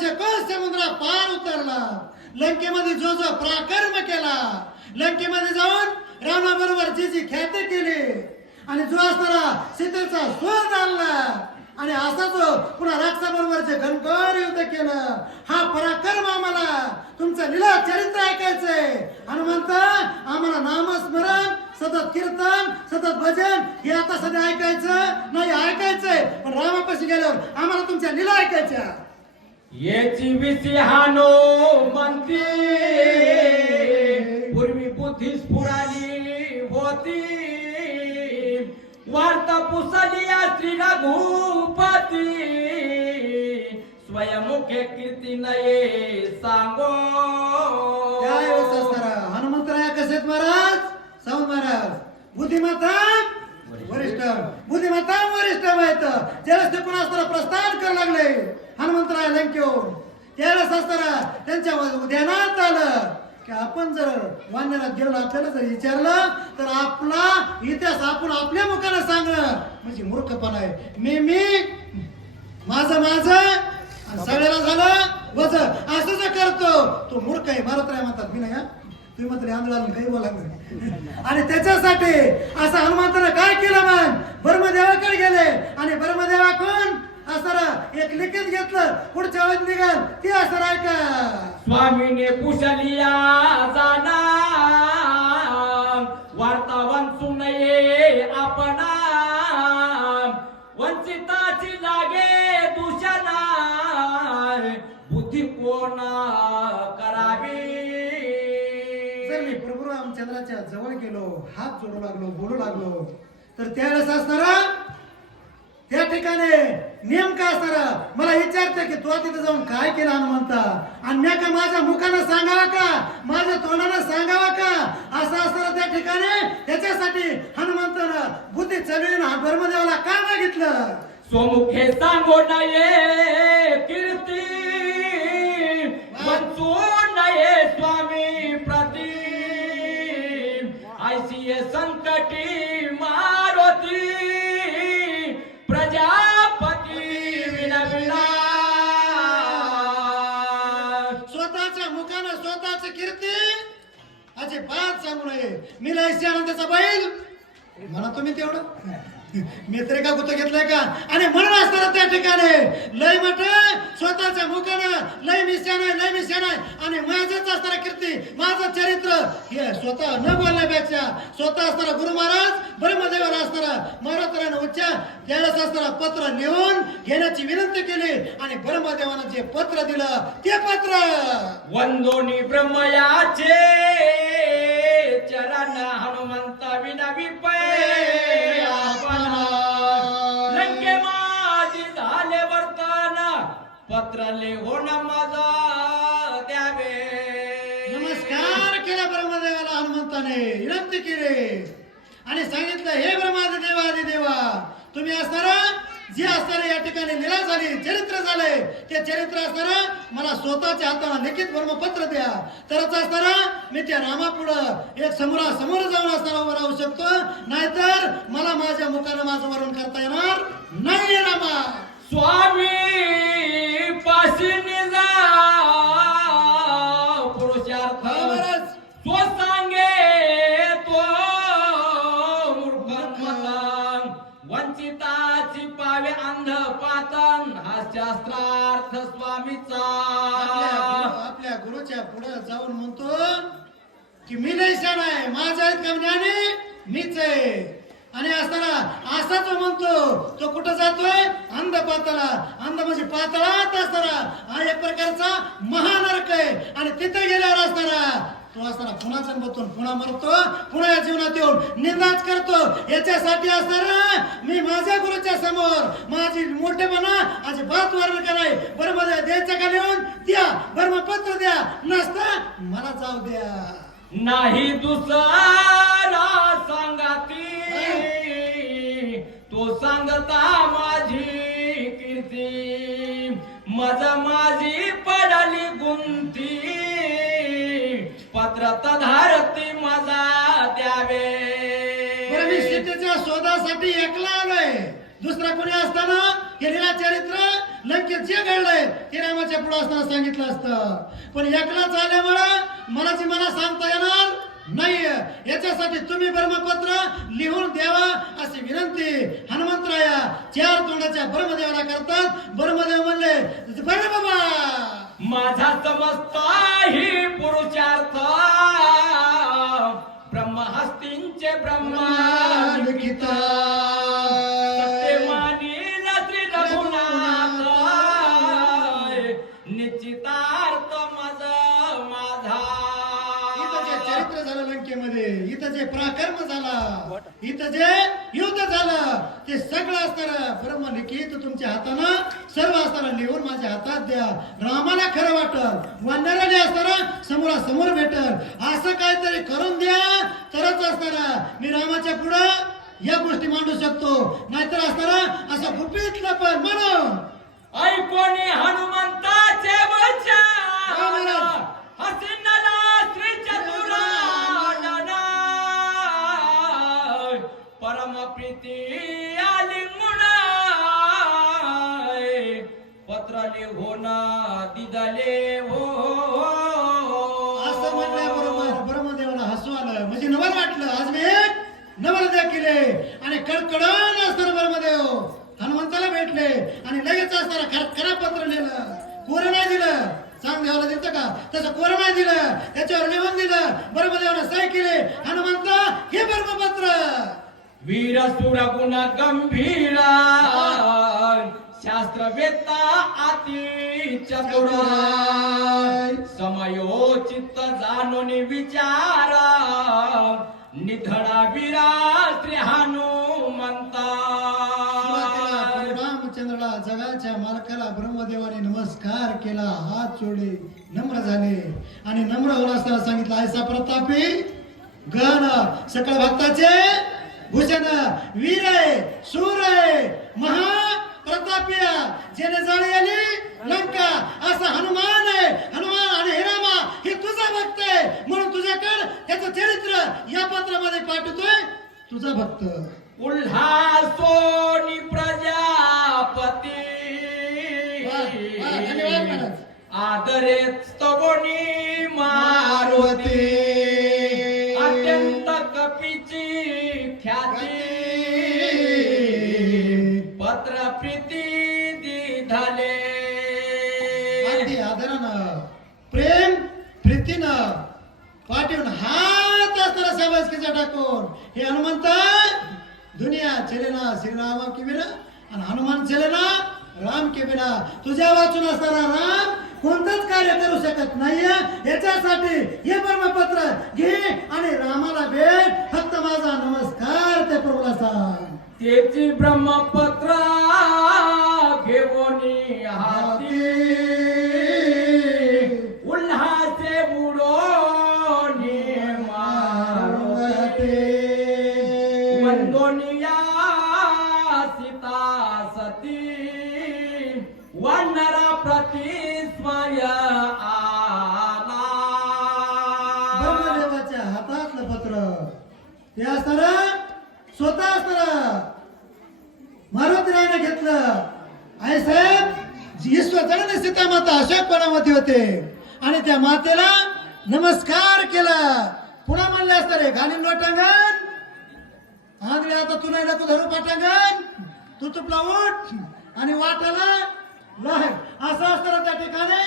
चारशे कोस समुद्र पार उतरला. लंकेमध्ये जो जो प्राकर्म केला लंकेमध्ये जाऊन रावणाबरोबर जी जी ख्याती केली आणि जो असणारा सीतेचा शोध आणला आणि असा जो पुन्हा राक्षाबरोबर जे घनकर युद्ध केलं हा पराक्रम आम्हाला तुमचं लिला चरित्र ऐकायचंय. हनुमंत आम्हाला नामस्मरण सतत कीर्तन सतत भजन हे आता सध्या ऐकायचं नाही ऐकायचंय. पण रामापाशी गेल्यावर आम्हाला तुमच्या लिला ऐकायच्या. येची विसिहानो म्हणती पूर्वी बुद्धी स्फुराली होती. वार्ता पुसली श्री रघुपती स्वयंमुखे कीर्ती नये सांगो. काय हनुमंतराया कसे महाराज? सावंत महाराज बुद्धिमत्ता वरिष्ठ. बुद्धिमत्ता वरिष्ठ माहीत ज्यावेळेस ते पुन्हा असताना प्रस्थान करू लागले. हनुमंतराय लंकेहून त्यावेळेस असताना त्यांच्या ध्यानात आलं. की आपण जर वानरात गेलो आपल्याला जर विचारलं तर आपला इतिहास आपण आपल्या मुखाने सांगणं म्हणजे मूर्खपणा आहे. मी मी माझं माझं सगळ्याला झालं वज असं जर करतो तो मूर्ख आहे. भारत राय म्हणतात मी नाही तुम्ही मात्र आंधळा काही बोला आणि त्याच्यासाठी असं हनुमंतानं काय केलं मग ब्रह्मदेवाकडे गेले. आणि ब्रह्मदेवा कोण असं एक लिखित घेतलं. पुढच्या वेळेस निघाल. ते असं ऐका स्वामीने पुशलिया जाना वार्ता वाचू नये आपणा वंचिताची लागे दूषणा बुद्धी कोणा मी प्रभू रामचंद्राच्या जवळ गेलो हात जोडू लागलो बोलू लागलो. तर त्यावेळेस असणारा त्या ठिकाणी नियम काय असणारा मला विचारते की तू तिथे जाऊन काय केलं हनुमंता आणि का माझ्या मुखानं सांगावा का? माझ्या तोंडानं सांगावा का? असं असताना त्या ठिकाणी त्याच्यासाठी हनुमंतानं बुद्धी चलविन हा ब्रह्मदेवाला का मागितलं स्वमुखे सांगो नये कीर्ती स्वामी. ऐसी संकटी मारुती प्रजापती विनविना स्वतःच्या मुखानं स्वतःच कीर्ती. अजिबात सांगू नये. निलायसी आनंदाचा बैल. म्हणा तुम्ही तेवढं? मित्र का गुत घेतलंय का? आणि म्हणून असताना त्या ठिकाणी लय मट स्वतःच्या मुखानं लय मिशान आहे लय मिशान आहे. आणि माझंच असणारा कीर्ती माझं चरित्र हे स्वतः न बोलण्यापेक्षा स्वतः असणारा गुरु महाराज ब्रह्मदेवाला असणारा महाराजांना उच्चार त्यावेळेस असणारा पत्र लिहून घेण्याची विनंती केली. आणि ब्रह्मदेवानं जे पत्र दिलं ते पत्र! वंदोनी ब्रह्मयाचे चरण हनुमंत विना विपय पत्र लिहून माझा द्यावे. नमस्कार केला ब्रह्मदेवाला हनुमंताने विनंती केली. आणि सांगितलं हे ब्रह्मादिदेवा आदिदेवा तुम्ही असणारा जे असणारे या ठिकाणी निला झाली चरित्र झाले ते चरित्र असणारा मला स्वतःच्या हाताने लिखित ब्रह्मपत्र द्या. तरच असणारा मी त्या रामापुढं एक समोरा समोर जाऊन असणारा उभं राहू शकतो. नाहीतर मला माझ्या मुखानं माझं वरण करता येणार नाही रामा. स्वामी वंचिताची पावे अंध पातन हा शास्त्रार्थ स्वामीचा आपल्या गुरुच्या पुढे जाऊन म्हणतो की मी नाही शाण आहे माझा आहेत का ज्ञानी मीच आहे. आणि असताना असा जो म्हणतो तो कुठं जातोय? अंध पातळा अंध म्हणजे पातळात असताना हा एक प्रकारचा महानरक आहे. आणि तिथे गेल्यावर असताना तो असताना पुन्हा जन्मतून पुन्हा मरतो पुन्हा या जीवनात येऊन निंदाच करतो. याच्यासाठी असताना मी माझ्या गुरुच्या समोर माझी मोठेपणा अजिबात वर्णन कराय बरोबर द्यायचं का लिहून? द्या. ब्रह्मपत्र द्या. नसता मला जाऊ द्या. नाही दुसरा सांगा ती सांगता माझी कीर्ती मज माझी पडली गुंती. पत्र धारती माझा द्यावे बरं शोधासाठी एकला आलोय. दुसरा कोणी असताना हे लीला चरित्र नक्कीच जे घडलंय ते रामाच्या पुढे असताना सांगितलं असतं. पण एकलाच आल्यामुळं मनाची मला सांगता येणार नाही याच्यासाठी तुम्ही ब्रह्मपत्र लिहून द्यावा अशी विनंती हनुमंतराया चार तोंडाच्या ब्रह्मदेवाला करतात. ब्रह्मदेव म्हणले बरे बाबा. माझा समजता ही पुरुषार्थ ब्रह्महस्तींचे ब्रह्मा लिखिता. चरित्र झालं लंकेमध्ये. इथं जे पराक्रम झाला इथं जे युद्ध झालं ते सगळं असताना ब्रह्म लिखित तुमच्या हातानं सर्व असताना लिहून माझ्या हातात द्या. रामाला खरं वाटल वानराने असताना समोरासमोर भेटल. असं काहीतरी करून द्या तरच असताना मी रामाच्या पुढं या गोष्टी मांडू शकतो. नाहीतर असताना असं गुपितलं पण म्हणून. ऐकोनी हनुमंताचे वचन. महाराज. परम प्रीती आली पत्र लिहून दिदले हो. असं म्हणल्याबरोबर ब्रह्मदेवाला हसू आलं. म्हणजे नवल वाटलं. आज मी एक केले आणि कडकडण असताना ब्रह्मदेव. हनुमंताला भेटले. आणि लगेच असताना खर खरा पत्र लिहिलं कोरं नाही दिलं. सांग देवाला दिलं का? तसं कोरं नाही दिलं. त्याच्यावर लिहून दिलं. ब्रह्मदेवाला सही केले. हनुमंत हे ब्रह्मपत्र. वीर सुर गुण गंभीरा शास्त्रवेत्ता अति चतुरा समयोचित जाणून विचार निधडा वीरा श्री हनुमंता रामचंद्रला जगाच्या मालकाला ब्रह्मदेवाने नमस्कार केला हात जोडे नम्र झाले. आणि नम्र होऊन असताना सांगितलं ऐसा प्रतापी गण सकळ भक्ताचे भूषण वीर आहे सूर आहे महा प्रतापी जेने जाळी आली लंका असा हनुमान आहे. हनुमान आणि हे रामा हे तुझा भक्त आहे. म्हणून तुझ्याकडे त्याचं चरित्र या पत्रामध्ये पाठवतोय. तुझा भक्त. उल्हासोनी प्रजापती. वा, वा. आदरे स्तवनी. शाबासकीचा हे हनुमंत दुनिया चलेना श्रीराम के बिना आणि हनुमान चलेना राम के बिना. तुझ्या वाचून असताना राम कोणतंच कार्य करू शकत नाहीये. याच्यासाठी हे ब्रह्मपत्र घे आणि रामाला भेट. फक्त माझा नमस्कार ते प्रभूला सांग. तेची ब्रह्मपत्र घेऊनी सती वनरा प्रतिस्मय आला ब्रह्मदेवाच्या हातातलं पत्र. ते असणार स्वतः असणार मारुतीराने घेतलं. आई साहेब ईश्वर जणांनी सीता माता अशोकपणामध्ये होते. आणि त्या मातेला नमस्कार केला. पुन्हा म्हणले असताना घालीन लोटांगण आंधळे आता तू नाही नको धरू पाटांगण तू चुपला उठ आणि वाटाला लाग असं असतं त्या ठिकाणी.